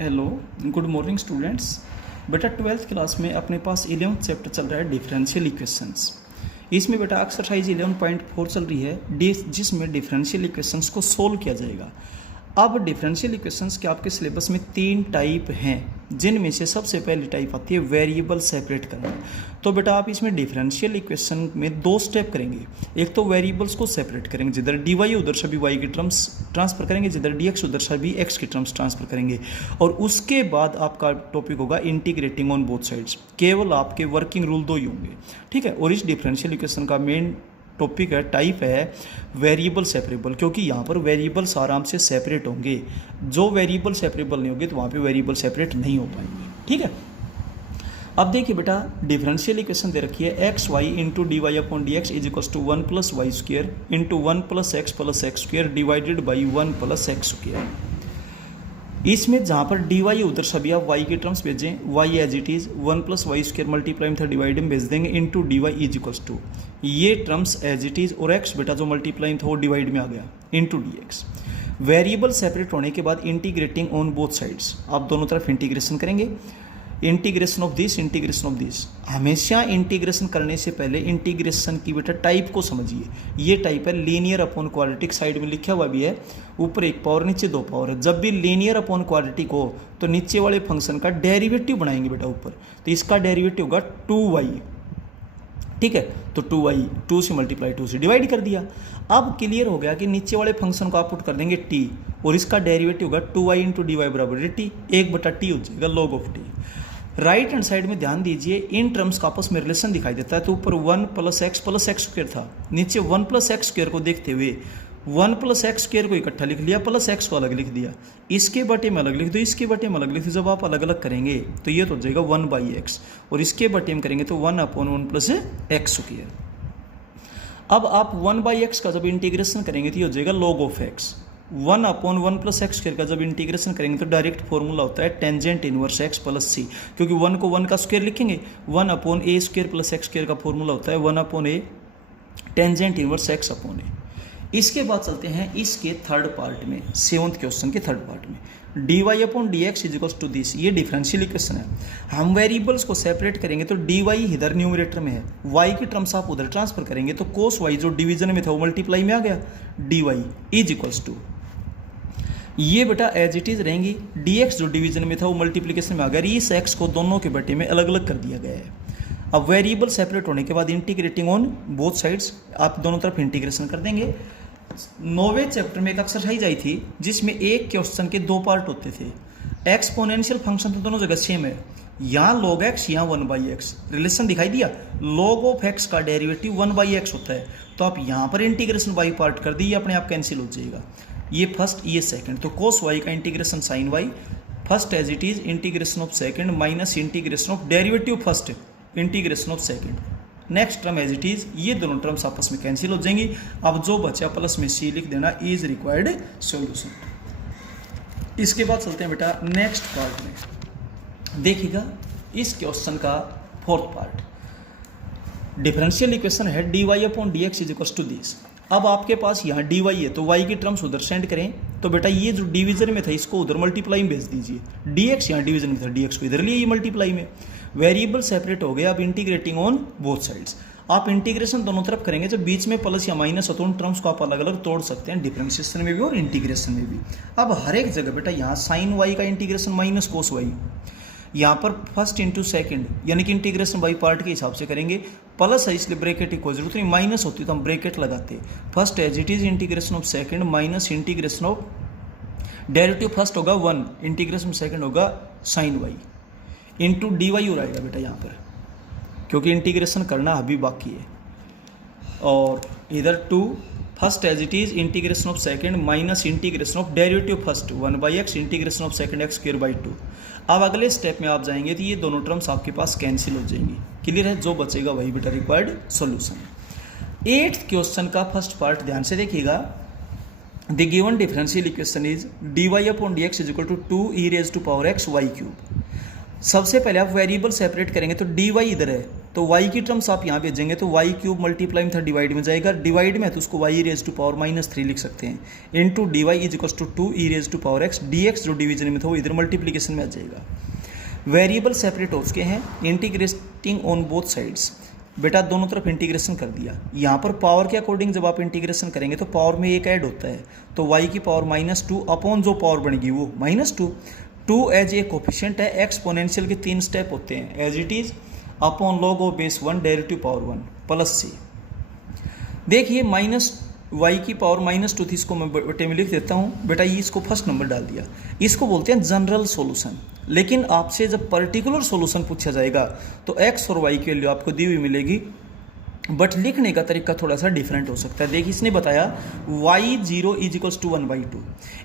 Hello, good morning students. बेटा 12th class में अपने पास 11th चैप्टर चल रहा है डिफरेंशियल इक्वेशंस। इसमें बेटा एक्सरसाइज 11.4 चल रही है जिसमें डिफरेंशियल इक्वेशंस को सोल्व किया जाएगा। अब डिफरेंशियल इक्वेशंस के आपके सिलेबस में 3 टाइप हैं, जिनमें से सबसे पहली टाइप आती है वेरिएबल सेपरेट करना। तो बेटा आप इसमें डिफरेंशियल इक्वेशन में 2 स्टेप करेंगे। एक तो वेरिएबल्स को सेपरेट करेंगे, जिधर डी वाई उधर सभी वाई की टर्म्स ट्रांसफर करेंगे, जिधर डी एक्स उधर सभी एक्स की टर्म्स ट्रांसफर करेंगे। और उसके बाद आपका टॉपिक होगा इंटीग्रेटिंग ऑन बोथ साइड्स। केवल आपके वर्किंग रूल 2 ही होंगे, ठीक है। और इस डिफरेंशियल इक्वेशन का मेन टॉपिक है, टाइप है वेरिएबल सेपरेबल, क्योंकि यहाँ पर वेरिएबल्स आराम से सेपरेट होंगे। जो वेरिएबल सेपरेबल नहीं होंगे तो वहाँ पे वेरिएबल सेपरेट नहीं हो पाएंगे, ठीक है। अब देखिए बेटा डिफरेंशियल इक्वेशन दे रखी है x y into d y upon d x is equals to 1 + y square into 1 + x square divided by 1 + x square. इसमें जहाँ पर डी वाई उधर सभी आप वाई की टर्म्स भेजें, y as it is 1 + y square multiply में था डिवाइड में भेज देंगे into d y is equals to ये टर्म्स एज इट इज़, और एक्स बेटा जो मल्टीप्लाई था वो डिवाइड में आ गया into d x. Variable separate होने के बाद इंटीग्रेटिंग ऑन बोथ साइड्स, आप दोनों तरफ इंटीग्रेशन करेंगे। Integration of this, integration of this. हमेशा इंटीग्रेशन करने से पहले इंटीग्रेशन की बेटा टाइप को समझिए। ये टाइप है लीनियर अपॉन क्वाड्रेटिक, साइड में लिखा हुआ भी है, ऊपर 1 पावर नीचे 2 पावर है। जब भी लीनियर अपॉन क्वाड्रेटिक हो तो नीचे वाले फंक्शन का डेरिवेटिव बनाएंगे बेटा ऊपर, तो इसका डेरिवेटिव होगा 2y, ठीक है। तो 2y 2 से मल्टीप्लाई 2 से डिवाइड कर दिया। अब क्लियर हो गया कि नीचे वाले फंक्शन को आप पुट कर देंगे t, और इसका डेरिवेटिव होगा 2y इंटू डी वाई बराबर टी, 1/t हो जाएगा log of t। Right hand side में ध्यान दीजिए, इन टर्म्स का आपस में रिलेशन दिखाई देता है। तो ऊपर 1 + x स्क्वायर था, नीचे 1 + x स्क्वायर को देखते हुए 1 + x स्क्वायर को इकट्ठा लिख लिया, प्लस x को अलग लिख दिया। इसके बटे में अलग लिख दो, इसके बटे में अलग लिख दो। जब आप अलग अलग करेंगे तो ये तो हो जाएगा 1/x, और इसके बटे में करेंगे तो 1/1 + x स्क्वायर। अब आप 1/x का जब इंटीग्रेशन करेंगे तो ये हो जाएगा log of x। 1/1 + x square का जब इंटीग्रेशन करेंगे तो डायरेक्ट फॉर्मूला होता है टेंजेंट इनवर्स x + c, क्योंकि 1 को 1 का स्क्वायर लिखेंगे। 1/a² + x स्क्वायर का फॉर्मूला होता है 1/a tangent inverse x upon a। इसके बाद चलते हैं इसके थर्ड पार्ट में, 7th क्वेश्चन के थर्ड पार्ट में। D y upon d x is equals to this, ये डिफरेंशियल इक्वेशन है। हम वेरिएबल्स को सेपरेट करेंगे तो डी वाई इधर न्यूमरेटर में है, वाई की टर्म्स आप उधर ट्रांसफर करेंगे तो कोस वाई जो डिवीजन में था वो मल्टीप्लाई में आ गया, d y is equals to ये बेटा एज इट इज रहेंगी। डी एक्स जो डिवीजन में था वो मल्टीप्लीकेशन में आ गया, इस एक्स को दोनों के बटे में अलग अलग कर दिया गया है। अब वेरिएबल सेपरेट होने के बाद इंटीग्रेटिंग ऑन बोथ साइड्स, आप दोनों तरफ इंटीग्रेशन कर देंगे। 9वें चैप्टर में एक एक्सरसाइज आई थी जिसमें एक क्वेश्चन के 2 पार्ट होते थे। एक्सपोनेंशियल फंक्शन तो दोनों जगह सेम है, यहाँ log x यहाँ 1/x, रिलेशन दिखाई दिया। log ऑफ x का डेरिवेटिव 1/x होता है, तो आप यहाँ पर इंटीग्रेशन बाई पार्ट कर दी, ये अपने आप कैंसिल हो जाएगा। ये फर्स्ट ये सेकंड, तो cos y का integration sin y, first as it is integration of second minus integration of derivative first integration of second, next term as it is. ये दोनों टर्म्स आपस में कैंसिल हो जाएंगी। अब जो बचा प्लस में c लिख देना, इज रिक्वायर्ड सॉल्यूशन। इसके बाद चलते हैं बेटा नेक्स्ट पार्ट में। देखिएगा इस क्वेश्चन का 4th पार्ट, डिफरेंशियल इक्वेशन है d y upon d x is equals to this. अब आपके पास यहाँ डी वाई है तो वाई की टर्म्स उधर सेंड करें, तो बेटा ये जो डिवीजन में था इसको उधर मल्टीप्लाई में भेज दीजिए। डी एक्स यहाँ डिवीजन में था, डी एक्स को इधर लिए ये मल्टीप्लाई में। वेरिएबल सेपरेट हो गए। अब इंटीग्रेटिंग ऑन बोथ साइड्स, आप इंटीग्रेशन दोनों तरफ करेंगे, जब बीच में प्लस या माइनस हो तो उन टर्म्स को आप अलग अलग तोड़ सकते हैं, डिफरेंशिएशन में भी और इंटीग्रेशन में भी। अब हर एक जगह बेटा यहाँ साइन वाई का इंटीग्रेशन माइनस कोस वाई, यहाँ पर फर्स्ट इंटू सेकंड यानी कि इंटीग्रेशन बाई पार्ट के हिसाब से करेंगे। प्लस है इसलिए ब्रैकेट की कोई जरूरत नहीं, माइनस होती तो हम ब्रैकेट लगाते। First as it is integration of second minus integration of derivative first होगा 1, इंटीग्रेशन सेकंड होगा sine y into d y हो रहेगा बेटा यहाँ पर, क्योंकि इंटीग्रेशन करना अभी बाकी है। और इधर 2 first as it is integration of second minus integration of derivative first 1/x integration of second x square by 2। अब अगले स्टेप में आप जाएंगे तो ये दोनों टर्म्स आपके पास कैंसिल हो जाएंगी। क्लियर है, जो बचेगा वही बेटा रिक्वायर्ड सॉल्यूशन। 8th क्वेश्चन का फर्स्ट पार्ट ध्यान से देखिएगा। The given differential equation is dy upon dx is equal to 2e raised to power x y cube. सबसे पहले आप वेरिएबल सेपरेट करेंगे तो dy इधर है, तो y की टर्म्स आप यहाँ भेजेंगे तो y क्यूब मल्टीप्लाई में था डिवाइड में जाएगा, डिवाइड में है तो उसको y रेज टू पावर -3 लिख सकते हैं, into dy is equal to 2 e raise to power x, dx जो डिवीजन में था वो इधर मल्टीप्लिकेशन में आ जाएगा। वेरिएबल सेपरेट हो चुके हैं, इंटीग्रेटिंग ऑन बोथ साइड्स, बेटा दोनों तरफ इंटीग्रेशन कर दिया। यहाँ पर पावर के अकॉर्डिंग जब आप इंटीग्रेशन करेंगे तो पावर में एक ऐड होता है, तो y की पावर -2 अपॉन जो पावर बनेगी वो -2, 2 एज ए कोफिशिएंट है, एक्सपोनेंशियल के 3 स्टेप होते हैं, as it is upon log of base 1 derivative power 1 plus c। देखिए माइनस y की पावर -2 थी, इसको मैं बटे में लिख देता हूँ बेटा, ये इसको फर्स्ट नंबर डाल दिया, इसको बोलते हैं जनरल सॉल्यूशन। लेकिन आपसे जब पर्टिकुलर सॉल्यूशन पूछा जाएगा तो x और y की वैल्यू आपको दी हुई मिलेगी, बट लिखने का तरीका थोड़ा सा डिफरेंट हो सकता है। देखिए इसने बताया y0 is equals to 1/2,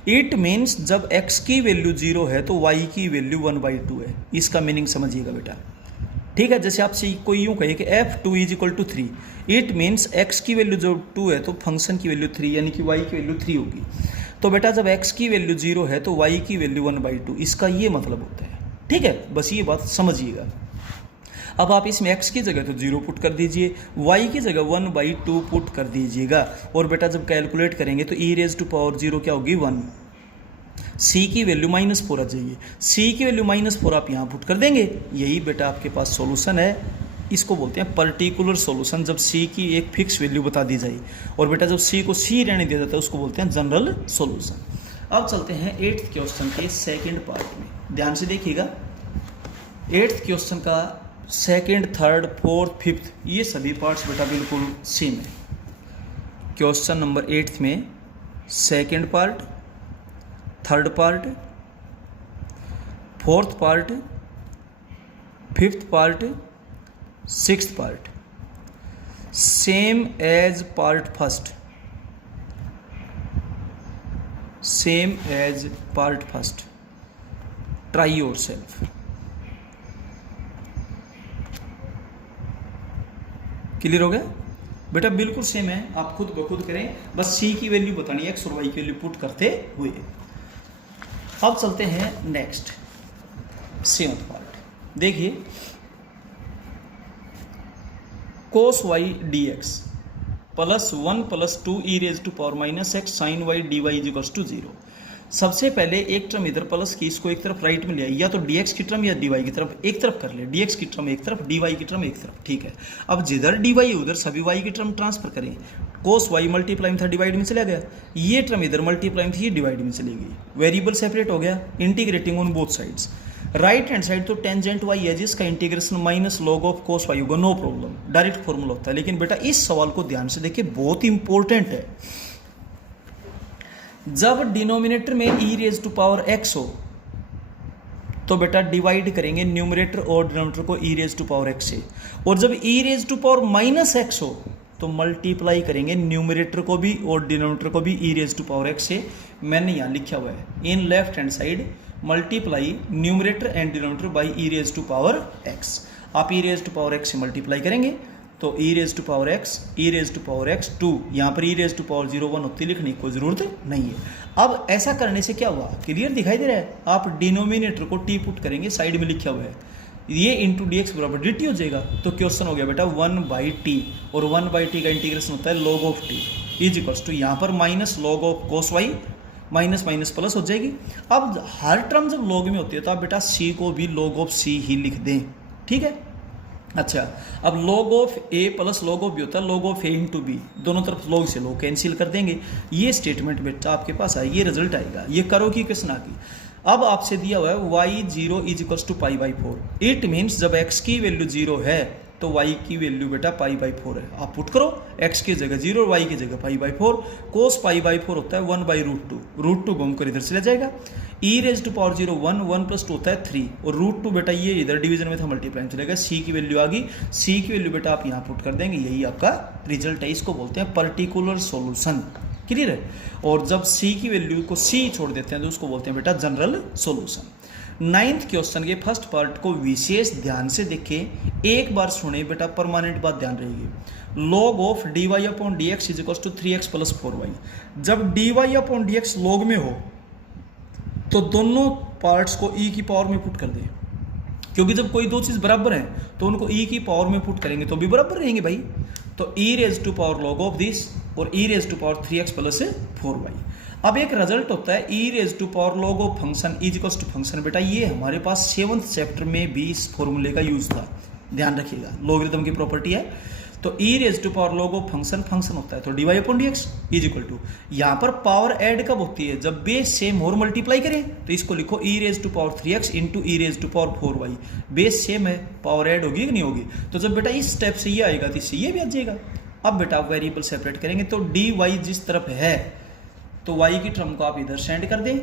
it means जब x की वैल्यू 0 है तो y की वैल्यू 1/2 है, इसका मीनिंग समझिएगा बेटा, ठीक है। जैसे आपसे कोई यूँ कहे कि f2 is equal to 3, it means x की वैल्यू जो 2 है तो फंक्शन की वैल्यू 3 यानी कि y की वैल्यू 3 होगी। तो बेटा जब x की वैल्यू 0 है तो y की वैल्यू 1/2, इसका ये मतलब होता है, ठीक है। बस ये बात समझिएगा। अब आप इसमें x की जगह तो 0 पुट कर दीजिए, y की जगह 1/2 पुट कर दीजिएगा, और बेटा जब कैलकुलेट करेंगे तो e रेज टू पावर 0 क्या होगी 1, c की वैल्यू -4 आ जाइए, c की वैल्यू -4 आप यहाँ पुट कर देंगे, यही बेटा आपके पास सॉल्यूशन है। इसको बोलते हैं पर्टिकुलर सॉल्यूशन, जब c की एक फिक्स वैल्यू बता दी जाए, और बेटा जब c को c रहने दिया जाता है उसको बोलते हैं जनरल सॉल्यूशन। अब चलते हैं 8th क्वेश्चन के सेकेंड पार्ट में, ध्यान से देखिएगा। 8th क्वेश्चन का सेकेंड, थर्ड, फोर्थ, फिफ्थ ये सभी पार्ट्स बेटा बिल्कुल सेम है। क्वेश्चन नंबर 8th में second part, third part, fourth part, fifth part, sixth part same as part first, same as part first, try yourself. Clear हो गया बेटा, बिल्कुल सेम है, आप खुद ब खुद करें, बस c की वैल्यू बतानी है, x और y की वैल्यू पुट करते हुए। अब चलते हैं नेक्स्ट 7th पार्ट। देखिए cos y dx plus 1 plus 2 e raise to power -x sin y dy is equals to 0। सबसे पहले एक टर्म इधर प्लस की, इसको एक तरफ राइट में ले आइए, या तो dx की टर्म या dy की तरफ एक तरफ कर ले, dx की टर्म एक तरफ, dy की टर्म एक तरफ, ठीक है। अब जिधर dy है उधर सभी y की टर्म ट्रांसफर करें, cos y मल्टीप्लाई में था डिवाइड में चला गया, ये टर्म इधर मल्टीप्लाई में थी ये डिवाइड में चली गई, वेरिएबल सेपरेट हो गया, integrating on both sides. Right hand side तो टेंजेंट y है जिसका integration minus log of cos y होगा, नो प्रॉब्लम, डायरेक्ट फॉर्मूला होता है। लेकिन बेटा इस सवाल को ध्यान से देखिए, बहुत इंपॉर्टेंट है। जब डिनोमिनेटर में e raise to power x हो तो बेटा डिवाइड करेंगे न्यूमरेटर और डिनोमिनेटर को e raise to power x से, और जब e raise to power -x हो तो मल्टीप्लाई करेंगे न्यूमरेटर को भी और डिनोमिनेटर को भी e raise to power x से। मैंने यहाँ लिखा हुआ है in left hand side multiply numerator and denominator by e raise to power x। आप e raise to power x से मल्टीप्लाई करेंगे तो e raise to power x 2, यहाँ पर e रेज टू पावर 0 1 होती, लिखने की कोई ज़रूरत नहीं है। अब ऐसा करने से क्या हुआ, क्लियर दिखाई दे रहा है। आप डिनोमिनेटर को t पुट करेंगे, साइड में लिखा हुआ है ये इंटू डी एक्स बराबर डी टी हो जाएगा, तो क्वेश्चन हो गया बेटा 1/t, और 1/t का इंटीग्रेशन होता है log of t is equals to यहाँ पर minus log of cos y, minus minus plus हो जाएगी। अब हर टर्म जब लॉग में होती है तो आप बेटा c को भी log ऑफ c ही लिख दें, ठीक है। अच्छा, अब log of a plus log of b होता है log of a into b, दोनों तरफ log से log कैंसिल कर देंगे, ये स्टेटमेंट बेटा आपके पास आएगी, ये रिजल्ट आएगा, ये करो की क्वेश्चन आ गई। अब आपसे दिया हुआ है y0 is equals to π/4, it means जब x की वैल्यू 0 है तो y की वैल्यू बेटा π/4 है। आप पुट करो x की जगह 0 और y की जगह π/4, cos π/4 होता है 1/√2, √2 घूम कर इधर चला जाएगा, e रेज टू पावर 0 1, 1 + 2 होता है 3, और √2 बेटा ये इधर डिवीजन में था मल्टीप्लाई में चलेगा, c की वैल्यू आ गई, c की वैल्यू बेटा आप यहाँ पुट कर देंगे, यही आपका रिजल्ट है। इसको बोलते हैं पर्टिकुलर सॉल्यूशन, क्लियर है। और जब c की वैल्यू को c छोड़ देते हैं तो उसको बोलते हैं बेटा जनरल सॉल्यूशन। 9th क्वेश्चन के फर्स्ट पार्ट को विशेष ध्यान से देखें, एक बार सुने बेटा, परमानेंट बात ध्यान रहेगी। log of dy upon dx is equal to 3x + 4y। जब dy अपॉन dx log में हो तो दोनों पार्ट्स को e की पावर में पुट कर दें, क्योंकि जब कोई दो चीज़ बराबर है तो उनको ई की पावर में पुट करेंगे तो भी बराबर रहेंगे भाई। तो e raise to power log of this और e raise to power 3x plus 4y। अब एक रिजल्ट होता है e raise to power log of function is equals to function. बेटा ये हमारे पास 7th चैप्टर में भी इस फॉर्मूले का यूज था, ध्यान रखिएगा, लॉगरिथम की प्रॉपर्टी है। तो e raise to power log of function function होता है तो dy upon dx is equal to, यहाँ पर पावर ऐड कब होती है, जब बेस सेम और मल्टीप्लाई करें। तो इसको लिखो e raise to power 3x into e raise to power 4y। Base same है, पावर ऐड होगी कि नहीं होगी। तो जब बेटा इस स्टेप से ये आएगा तो इससे ये भी आ जाएगा। अब बेटा आप वेरिएबल सेपरेट करेंगे तो dy जिस तरफ है तो y की टर्म को आप इधर सेंड कर दें।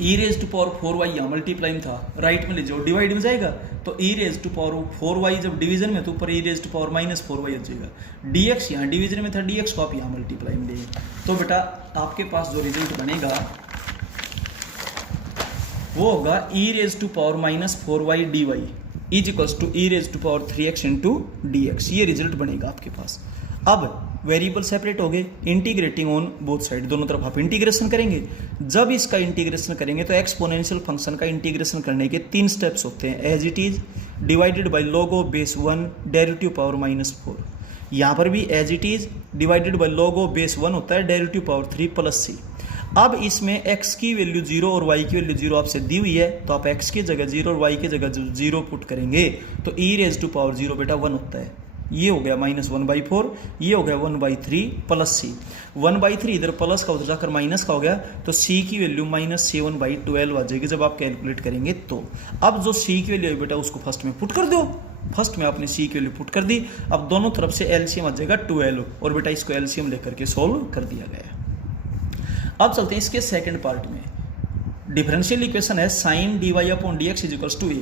ई रेज टू पावर 4y यहाँ मल्टीप्लाई था, राइट में ले जाओ, डिवाइड में जाएगा तो e raise to power 4y जब डिवीजन में तो ऊपर ई रेज टू पावर -4y आ जाएगा। dx यहाँ डिवीजन में था, dx को आप यहाँ मल्टीप्लाई में ले। तो बेटा आपके पास जो रिजल्ट बनेगा वो होगा e raise to power -4y dy is equals to e raise to power 3x into dx। ये रिजल्ट बनेगा आपके पास। अब वेरिएबल सेपरेट हो गए, इंटीग्रेटिंग ऑन बोथ साइड, दोनों तरफ आप इंटीग्रेशन करेंगे। जब इसका इंटीग्रेशन करेंगे तो एक्सपोनेंशियल फंक्शन का इंटीग्रेशन करने के 3 स्टेप्स होते हैं, as it is, divided by log of base 1, derivative power -4। यहाँ पर भी as it is, divided by log of base 1 होता है, डेरिवेटिव पावर 3 प्लस c। अब इसमें x की वैल्यू 0 और y की वैल्यू 0 आपसे दी हुई है तो आप x की जगह 0 और y की जगह 0 पुट करेंगे तो e रेज टू पावर 0 बेटा 1 होता है। ये हो गया -1/4, ये हो गया 1/3 प्लस c। 1/3 इधर प्लस का उधर जाकर माइनस का हो गया तो c की वैल्यू -7/12 आ जाएगी जब आप कैलकुलेट करेंगे तो। अब जो c की वैल्यू है बेटा उसको फर्स्ट में पुट कर दो। फर्स्ट में आपने c की वैल्यू पुट कर दी। अब दोनों तरफ से एलसीएम आ जाएगा 12 और बेटा इसको एलसीएम लेकर के सोल्व कर दिया गया। अब चलते हैं इसके सेकंड पार्ट में। डिफरेंशियल इक्वेशन है sine dy upon dx is equals to a।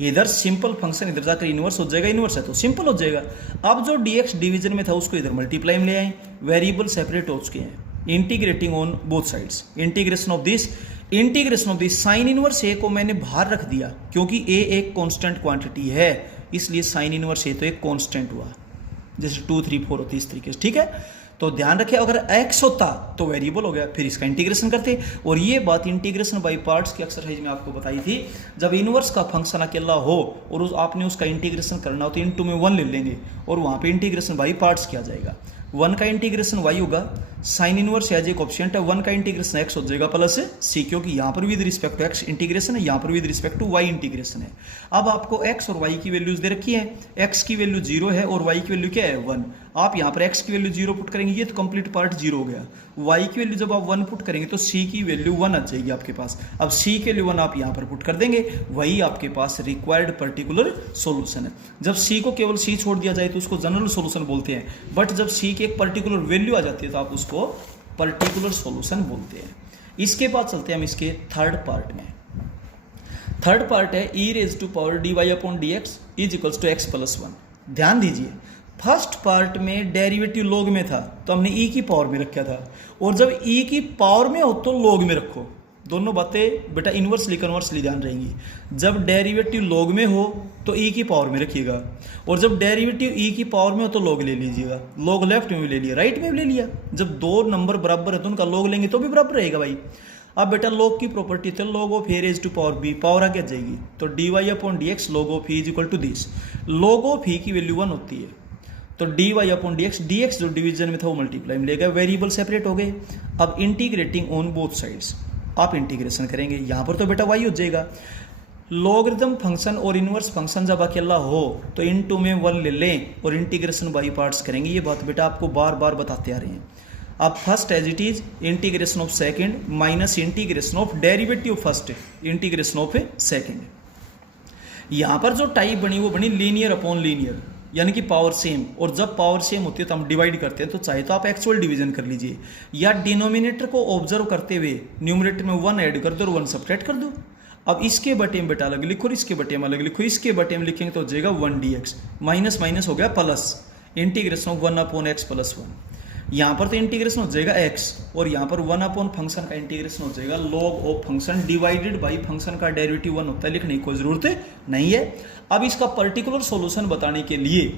इधर सिंपल फंक्शन इधर जाकर इनवर्स हो जाएगा, इनवर्स है तो सिंपल हो जाएगा। अब जो dx डिवीजन में था उसको इधर मल्टीप्लाई में ले आए, वेरिएबल सेपरेट हो चुके हैं। Integrating on both sides, integration of this sine inverse a को मैंने बाहर रख दिया क्योंकि a एक कांस्टेंट क्वांटिटी है, इसलिए साइन इनवर्स ए तो एक कांस्टेंट हुआ, जैसे 2 3 4 होती इस तरीके से, ठीक है। तो ध्यान रखें अगर x होता तो वेरिएबल हो गया, फिर इसका इंटीग्रेशन करते। और ये बात इंटीग्रेशन बाय पार्ट्स की एक्सरसाइज में आपको बताई थी, जब इनवर्स का फंक्शन अकेला हो और आपने उसका इंटीग्रेशन करना हो तो इनटू में 1 ले लेंगे और वहां पे इंटीग्रेशन बाय पार्ट्स किया जाएगा। 1 का इंटीग्रेशन y होगा, sine inverse as a coefficient है, 1 का इंटीग्रेशन x हो जाएगा प्लस c, क्योंकि यहाँ पर with respect to x integration है, यहाँ पर with respect to y integration है। अब आपको x और y की वैल्यूज दे रखी है, x की वैल्यू 0 है और y की वैल्यू क्या है 1। आप यहाँ पर x की वैल्यू 0 पुट करेंगे, ये तो कंप्लीट पार्ट 0 हो गया। y की वैल्यू जब आप 1 पुट करेंगे तो c की वैल्यू 1 आ जाएगी आपके पास। अब c के वैल्यू 1 आप यहाँ पर पुट कर देंगे, वही आपके पास रिक्वायर्ड पर्टिकुलर सॉल्यूशन है। जब c को केवल c छोड़ दिया जाए तो उसको जनरल सॉल्यूशन बोलते हैं, बट जब c की एक पर्टिकुलर वैल्यू आ जाती है तो आप उसको पर्टिकुलर सॉल्यूशन बोलते हैं। इसके बाद चलते हैं हम इसके थर्ड पार्ट में। थर्ड पार्ट है e raise to power dy upon dx is equals to x plus 1। ध्यान दीजिए, फर्स्ट पार्ट में डेरिवेटिव लॉग में था तो हमने e की पावर में रखा था, और जब e की पावर में हो तो लॉग में रखो। दोनों बातें बेटा इन्वर्सली कन्वर्सली ध्यान रहेंगी। जब डेरिवेटिव लॉग में हो तो e की पावर में रखिएगा, और जब डेरिवेटिव e की पावर में हो तो लॉग ले लीजिएगा। लॉग लेफ्ट में भी ले लिया, राइट में भी ले लिया। जब दो नंबर बराबर है तो उनका लॉग लेंगे तो भी बराबर रहेगा भाई। अब बेटा लॉग की प्रॉपर्टी तो log of a raise to power b, power आगे आ जाएगी तो dy upon dx log of e is equal to this. Log of e की वैल्यू 1 होती है तो dy अपॉन dx जो डिवीजन में था वो मल्टीप्लाई में लेगा, वेरिएबल सेपरेट हो गए। अब इंटीग्रेटिंग ऑन बोथ साइड्स आप इंटीग्रेशन करेंगे, यहाँ पर तो बेटा y हो जाएगा। लॉगरिथम फंक्शन और इनवर्स फंक्शन जब अकेला हो तो इनटू में 1 ले लें और इंटीग्रेशन बाई पार्ट्स करेंगे। ये बात बेटा आपको बार बार बताते आ रहे हैं। अब first as it is integration of second minus integration of derivative first integration of second. यहाँ पर जो टाइप बनी वो बनी लीनियर अपॉन लीनियर, यानी कि पावर सेम। और जब पावर सेम होती है तो हम डिवाइड करते हैं, तो चाहे तो आप एक्चुअल डिवीजन कर लीजिए या डिनोमिनेटर को ऑब्जर्व करते हुए न्यूमरेटर में 1 ऐड कर दो और 1 सब्ट्रैक्ट कर दो। अब इसके बटे में बेटा अलग लिखो और इसके बटे में अलग लिखो। इसके बटे में लिखेंगे तो हो जाएगा 1 dx, माइनस माइनस हो गया plus, integration of 1 upon x plus 1। यहाँ पर तो इंटीग्रेशन हो जाएगा x और यहाँ पर 1 अपॉन फंक्शन का इंटीग्रेशन हो जाएगा log of function divided by function का डेरिवेटिव 1 होता है, लिखने की कोई जरूरत नहीं है। अब इसका पर्टिकुलर सॉल्यूशन बताने के लिए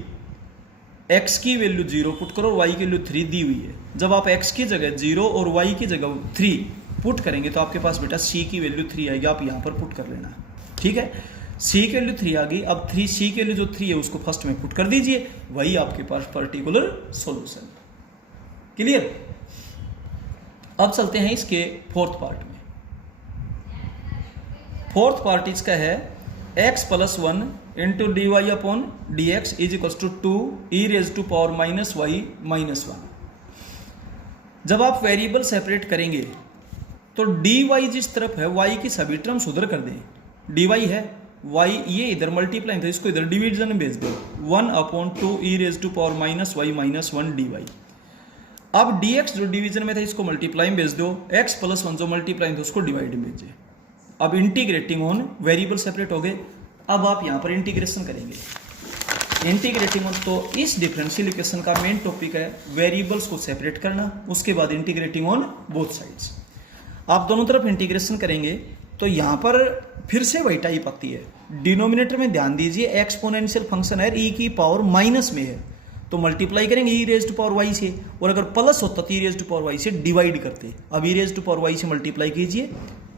x की वैल्यू 0 पुट करो, y की वैल्यू 3 दी हुई है। जब आप x की जगह 0 और y की जगह 3 पुट करेंगे तो आपके पास बेटा c की वैल्यू 3 आएगी, आप यहाँ पर पुट कर लेना, ठीक है। सी की वैल्यू 3 आ गई। अब 3 सी की वैल्यू जो 3 है उसको फर्स्ट में पुट कर दीजिए, वही आपके पास पर्टिकुलर सॉल्यूशन। क्लियर। अब चलते हैं इसके फोर्थ पार्ट में। फोर्थ पार्ट इसका है x plus 1 into d y upon d x is equal to 2 e raise to power minus y minus 1। जब आप वेरिएबल सेपरेट करेंगे तो dy जिस तरफ है y की सभी टर्म्स उधर कर दें। dy है y, ये इधर मल्टीप्लाई था, इसको इधर डिवीजन में भेज दो। 1 upon 2 e raise to power minus y minus 1 dy। अब dx जो डिवीजन में था इसको मल्टीप्लाई में भेज दो, x प्लस 1 जो मल्टीप्लाई था उसको डिवाइड में भेजिए। अब इंटीग्रेटिंग ऑन वेरिएबल सेपरेट हो गए। अब आप यहां पर इंटीग्रेशन करेंगे। इंटीग्रेटिंग ऑन, तो इस डिफरेंशियल इक्वेशन का मेन टॉपिक है वेरिएबल्स को सेपरेट करना, उसके बाद इंटीग्रेटिंग ऑन बोथ साइड्स। आप दोनों तरफ इंटीग्रेशन करेंगे तो यहां पर फिर से वही टाइप आती है। डिनोमिनेटर में ध्यान दीजिए, एक्सपोनेंशियल फंक्शन है, ई की पावर माइनस में है तो मल्टीप्लाई करेंगे ई रेज टू पावर वाई से, और अगर प्लस होता तो e raise to power Y से डिवाइड करते। अब ई रेज टू पावर वाई से मल्टीप्लाई कीजिए,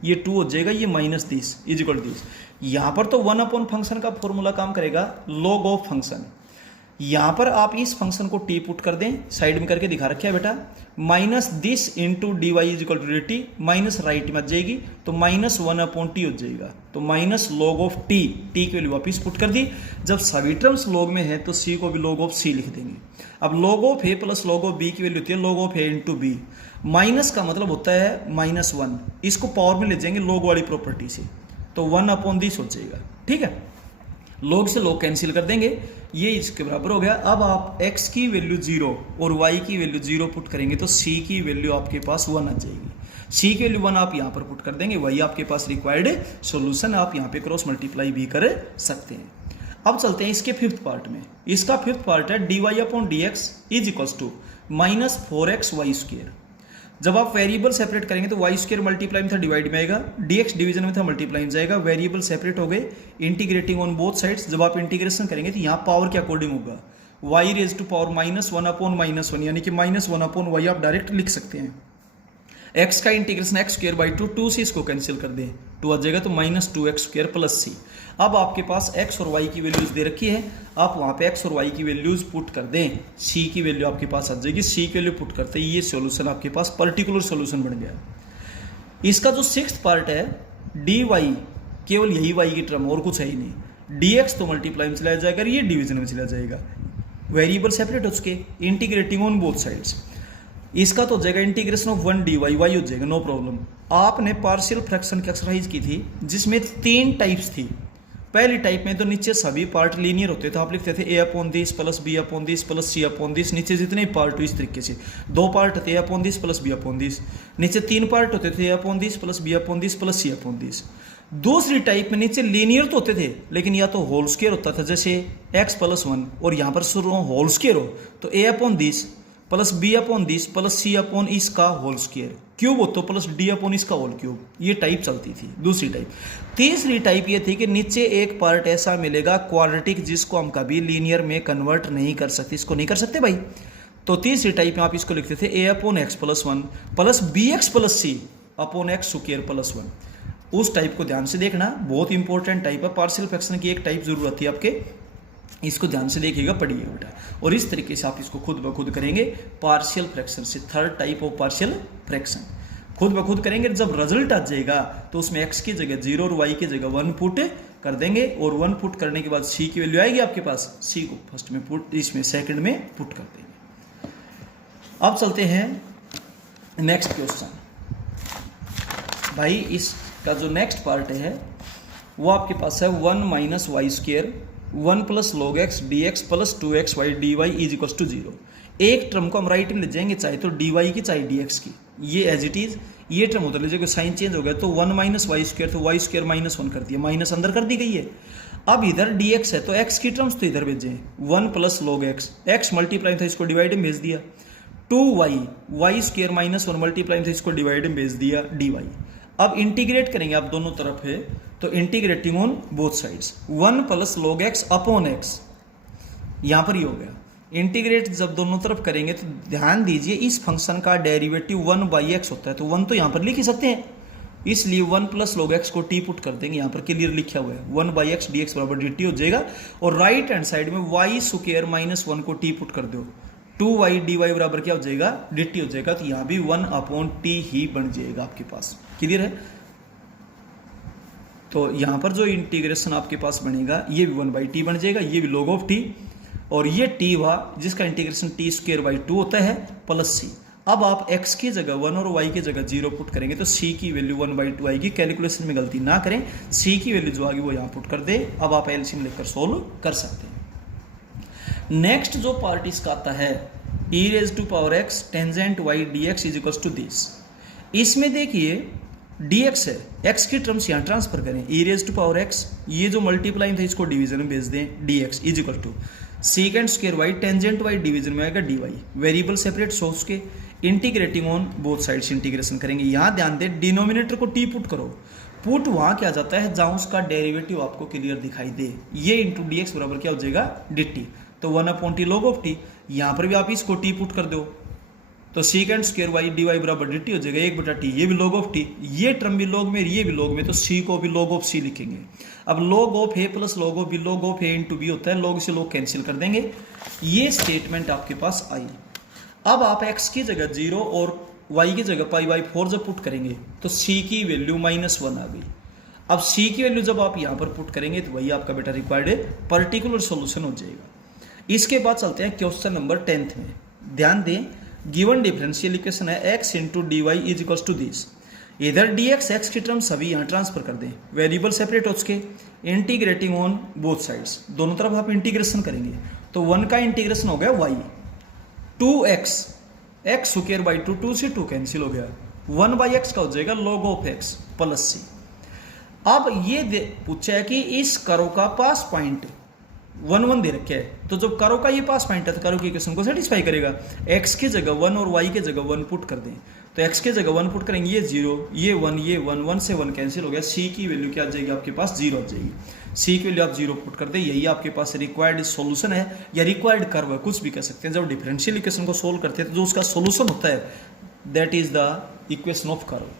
ये 2 हो जाएगा, ये माइनस 30 इज इक्वल 30। यहां पर तो 1 अपॉन फंक्शन का फॉर्मूला काम करेगा, लॉग ऑफ फंक्शन। यहां पर आप इस फंक्शन को टी पुट कर दें, साइड में करके दिखा रखा है बेटा, minus this into d y is equal to d t, minus right में आ जाएगी तो माइनस 1 अपॉन टी हो जाएगा, तो minus log of T, T की वैल्यू वापिस पुट कर दी। जब सभी टर्म्स लॉग में है तो सी को भी लॉग ऑफ सी लिख देंगे। अब log of a plus log of b की वैल्यू होती है log of a into b. Minus का मतलब होता है माइनस 1, इसको पावर में ले जाएंगे लॉग वाली प्रॉपर्टी से, तो 1 अपॉन दिस हो जाएगा। ठीक है, लॉग से लॉग कैंसिल कर देंगे, ये इसके बराबर हो गया। अब आप x की वैल्यू 0 और y की वैल्यू 0 पुट करेंगे तो c की वैल्यू आपके पास 1 आ जाएगी। c की वैल्यू 1 आप यहाँ पर पुट कर देंगे, वही आपके पास रिक्वायर्ड सॉल्यूशन, आप यहाँ पे क्रॉस मल्टीप्लाई भी कर सकते हैं। अब चलते हैं इसके फिफ्थ पार्ट में। इसका फिफ्थ पार्ट है d y upon d x is equals to minus 4x y square. जब आप वेरिएबल सेपरेट करेंगे तो वाई स्क्वायर मल्टीप्लाई में था डिवाइड में आएगा, dx डिवीजन में था मल्टीप्लाई में जाएगा, वेरिएबल सेपरेट हो गए। इंटीग्रेटिंग ऑन बोथ साइड्स, जब आप इंटीग्रेशन करेंगे तो यहाँ पावर के अकॉर्डिंग होगा, y raise to power minus 1 upon minus 1, यानी कि माइनस 1 अपॉन वाई आप डायरेक्ट लिख सकते हैं। x का इंटीग्रेशन एक्स स्क्वायर बाई 2 से इसको कैंसिल कर दें, 2 आ जाएगा तो माइनस 2x स्क्वायर प्लस सी। अब आपके पास x और y की वैल्यूज दे रखी है, आप वहाँ पे x और y की वैल्यूज पुट कर दें, c की वैल्यू आपके पास आ जाएगी, c की वैल्यू पुट करते ही ये सॉल्यूशन आपके पास पर्टिकुलर सॉल्यूशन बन गया। इसका जो सिक्स्थ पार्ट है डी वाई, केवल यही y की टर्म और कुछ है ही नहीं, dx तो मल्टीप्लाई में चला जाएगा, ये डिवीजन में चला जाएगा, वेरिएबल सेपरेट हो चुके, इंटीग्रेटिंग ऑन बोथ साइड्स। इसका तो हो जाएगा इंटीग्रेशन ऑफ 1 dy वाई हो जाएगा, नो प्रॉब्लम। आपने पार्शियल फ्रैक्शन की एक्सरसाइज की थी जिसमें 3 टाइप्स थी। पहली टाइप में तो नीचे सभी पार्ट लीनियर होते थे, आप लिखते थे a upon this plus b upon this plus c upon this, नीचे जितने पार्ट हो इस तरीके से। 2 पार्ट थे a upon this plus b upon this, नीचे 3 पार्ट होते थे a upon this plus b upon this plus c upon this. दूसरी टाइप में नीचे लीनियर तो होते थे लेकिन या तो होल स्क्वायर होता था, जैसे x प्लस 1, और यहाँ पर शुरू होल स्क्वायर हो तो a upon this plus b upon this plus c upon इसका होल स्क्वायर, क्यूब हो तो प्लस डी अपॉन इसका होल क्यूब। ये टाइप चलती थी दूसरी टाइप। तीसरी टाइप ये थी कि नीचे एक पार्ट ऐसा मिलेगा क्वाड्रेटिक जिसको हम कभी लीनियर में कन्वर्ट नहीं कर सकते, इसको नहीं कर सकते भाई। तो तीसरी टाइप में आप इसको लिखते थे ए अपॉन एक्स प्लस 1 प्लस b x plus c upon x square plus 1। उस टाइप को ध्यान से देखना, बहुत इंपॉर्टेंट टाइप है। पार्शियल फ्रैक्शन की एक टाइप जरूर आती है आपके, इसको ध्यान से देखिएगा, पढ़िएगा बेटा। और इस तरीके से आप इसको खुद ब खुद करेंगे पार्शियल फ्रैक्शन से, third type of partial fraction खुद ब खुद करेंगे। जब रिजल्ट आ जाएगा तो उसमें x की जगह 0 और y की जगह 1 पुट कर देंगे, और 1 पुट करने के बाद c की वैल्यू आएगी आपके पास, c को फर्स्ट में पुट, इसमें सेकंड में पुट कर देंगे। अब चलते हैं नेक्स्ट क्वेश्चन। भाई इसका जो नेक्स्ट पार्ट है वो आपके पास है 1 minus y square 1 plus log x d x plus 2x y d y is equal to 0। एक टर्म को हम राइट में ले जाएंगे, चाहे तो डी वाई की चाहे डी एक्स की, ये एज इट इज। ये टर्म उधर ले जाएगा, साइन चेंज हो गया तो 1 माइनस वाई स्क्वायर, तो वाई स्क्वायर माइनस 1 कर दिया, माइनस अंदर कर दी गई है। अब इधर डी एक्स है तो एक्स की टर्म्स तो इधर भेजें, 1 plus log x, x multiply था इसको डिवाइड में भेज दिया, 2y Y square minus 1 multiply था इसको डिवाइड में भेज दिया डी वाई। अब इंटीग्रेट करेंगे आप दोनों तरफ है तो integrating on both sides, 1 plus log x upon x, यहां पर ही हो गया। इंटीग्रेट जब दोनों तरफ करेंगे तो ध्यान दीजिए इस फंक्शन का डेरिवेटिव 1 बाई एक्स होता है, तो 1 तो यहां पर लिख ही सकते हैं, इसलिए 1 प्लस log x को t पुट कर देंगे, यहाँ पर क्लियर लिखा हुआ है 1 बाई एक्स डी एक्स बराबर डी टी हो जाएगा। और राइट हैंड साइड में y स्क्वायर माइनस 1 को t पुट कर दो, 2y dy बराबर क्या हो जाएगा, dt हो जाएगा। तो यहाँ भी 1 अपॉन टी ही बन जाएगा आपके पास। क्लियर है? तो यहाँ पर जो इंटीग्रेशन आपके पास बनेगा ये भी 1 बाई टी बन जाएगा, ये भी log ऑफ टी, और ये टी हुआ जिसका इंटीग्रेशन टी स्क्वायर बाई 2 होता है प्लस सी। अब आप x की जगह 1 और y की जगह 0 पुट करेंगे तो c की वैल्यू 1 बाई 2 आएगी। कैलकुलेशन में गलती ना करें, c की वैल्यू जो आएगी वो यहाँ पुट कर दे। अब आप एलसीएम लेकर सोल्व कर सकते हैं। नेक्स्ट जो पार्ट इसका आता है e raise to power x tangent y dx is equals to this. इसमें देखिए dx है, x की टर्म्स यहाँ ट्रांसफर करें, e raise to power x, ये जो मल्टीप्लाई था इसको डिवीजन में भेज दें, dx is equal to secant square y tangent y division में आएगा dy। वेरिएबल सेपरेट सोर्स के integrating on both sides integration करेंगे। यहाँ ध्यान दें डिनोमिनेटर को टी पुट करो, पुट वहाँ क्या जाता है जहाँ उसका डेरिवेटिव आपको क्लियर दिखाई दे। ये इंटू डी एक्स बराबर क्या हो जाएगा, डी टी। तो 1 upon T log of T, यहाँ पर भी आप इसको टी पुट कर दो तो secant square y d y बराबर डी टी हो जाएगा 1 बटा टी। ये भी log ऑफ टी, ये टर्म भी log में, ये भी log में, तो सी को भी log ऑफ सी लिखेंगे। अब log of a plus log of b, log of a into b होता है, log से log कैंसिल कर देंगे। ये स्टेटमेंट आपके पास आई। अब आप x की जगह 0 और y की जगह पाई बाई 4 जब पुट करेंगे तो c की वैल्यू -1 आ गई। अब c की वैल्यू जब आप यहाँ पर पुट करेंगे तो वही आपका बेटा रिक्वायर्ड पर्टिकुलर सॉल्यूशन हो जाएगा। इसके बाद चलते हैं क्वेश्चन नंबर 10 में। ध्यान दें, गिवन डिफरेंशियल इक्वेशन है x into d y is equals to this. इधर dx x की टर्म सभी यहाँ ट्रांसफर कर दें, वेरिएबल सेपरेट हो उसके, इंटीग्रेटिंग ऑन बोथ साइड्स, दोनों तरफ आप इंटीग्रेशन करेंगे। तो 1 का इंटीग्रेशन हो गया y, 2x, x square by 2, 2 से 2 कैंसिल हो गया, 1 बाई एक्स का हो जाएगा log ऑफ x प्लस सी। अब ये पूछा है कि इस करो का पास पॉइंट 1 1 दे रखे है, तो जब करो का ये पास पॉइंट है तो करो की इक्वेशन को सेटिस्फाई करेगा। x की जगह 1 और y की जगह 1 पुट कर दें, तो x की जगह 1 पुट करेंगे, ये 0, ये 1, ये 1, 1 से 1 कैंसिल हो गया, c की वैल्यू क्या आ जाएगी आपके पास, 0 आ जाएगी। c की वैल्यू आप 0 पुट कर दें, यही आपके पास रिक्वायर्ड सॉल्यूशन है या रिक्वायर्ड कर्व है, कुछ भी कह सकते हैं। जब डिफरेंशियल इक्वेशन को सोल्व करते हैं तो जो उसका सॉल्यूशन होता है that is the equation of curve.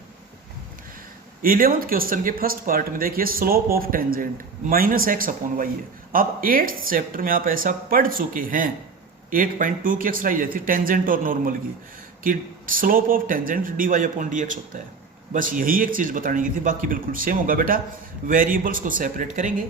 11th question के फर्स्ट पार्ट में देखिए slope of tangent -x upon y है। अब 8th चैप्टर में आप ऐसा पढ़ चुके हैं, 8.2 की एक्सरसाइज थी टेंजेंट और नॉर्मल की, कि slope of tangent d y upon d x होता है। बस यही एक चीज़ बताने की थी, बाकी बिल्कुल सेम होगा बेटा। वेरिएबल्स को सेपरेट करेंगे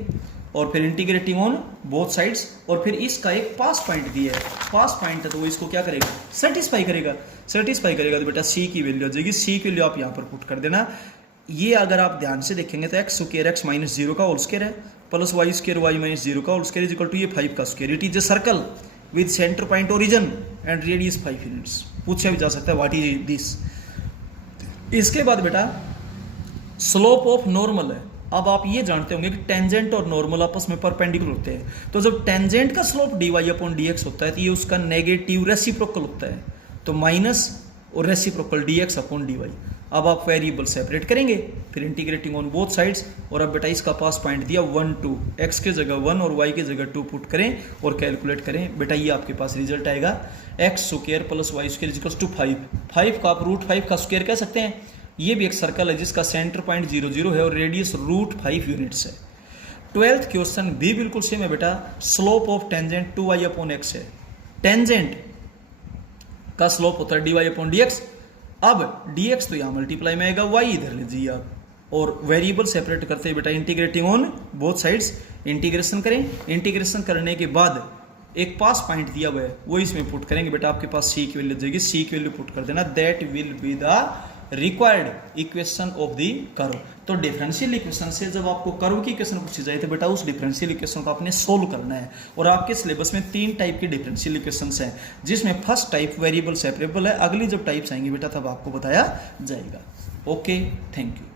और फिर इंटीग्रेटिंग ऑन बोथ साइड्स, और फिर इसका एक पास पॉइंट दिया है, पास पॉइंट है तो वो इसको क्या करेगा, सेटिस्फाई करेगा। सेटिस्फाई करेगा तो बेटा सी की वैल्यू आ जाएगी, सी की वैल्यू आप यहाँ पर पुट कर देना। ये अगर आप ध्यान से देखेंगे तो एक्स स्क्वायर एक्स माइनस 0 का होल स्क्वायर है plus y square y minus 0 का whole square is equal to ये 5 का square. It is a circle with centre point origin and radius 5 units. पूछा भी जा सकता है व्हाट इज दिस। इसके बाद बेटा स्लोप ऑफ नॉर्मल है। अब आप ये जानते होंगे कि टेंजेंट और नॉर्मल आपस में परपेंडिकुलर होते हैं, तो जब टेंजेंट का slope d y upon d x होता है तो ये उसका नेगेटिव रेसिप्रोकल होता है, तो माइनस और reciprocal d x upon d y. अब आप वेरिएबल सेपरेट करेंगे, फिर इंटीग्रेटिंग ऑन बोथ साइड्स, और अब बेटा इसका पास पॉइंट दिया 1 2, एक्स की जगह 1 और वाई की जगह 2 पुट करें और कैलकुलेट करें। बेटा ये आपके पास रिजल्ट आएगा x square plus y square equals to 5। 5 का आप √5 का स्क्वायर कह सकते हैं। ये भी एक सर्कल है जिसका सेंटर पॉइंट 0 0 है और रेडियस √5 यूनिट्स है। 12th क्वेश्चन भी बिल्कुल सेम है बेटा। Slope of tangent 2y upon x है। टेंजेंट का स्लोप होता है dy अपॉन डी एक्स। अब dx तो यहाँ मल्टीप्लाई में आएगा, y इधर लीजिए आप, और वेरिएबल सेपरेट करते हैं बेटा integrating on both sides. Integration करें, इंटीग्रेशन करने के बाद एक पास पॉइंट दिया हुआ है वो इसमें पुट करेंगे बेटा, आपके पास c की वैल्यू जाएगी, c की वैल्यू पुट कर देना। That will be the required equation of the curve. तो डिफरेंशियल इक्वेशन से जब आपको कर्व की इक्वेशन पूछी जाए तो बेटा उस डिफरेंशियल इक्वेशन को आपने सोल्व करना है। और आपके सिलेबस में 3 टाइप की डिफरेंशियल इक्वेशंस हैं, जिसमें फर्स्ट टाइप वेरिएबल सेपरेबल है। अगली जब टाइप्स आएंगी बेटा तब आपको बताया जाएगा। Okay, thank you.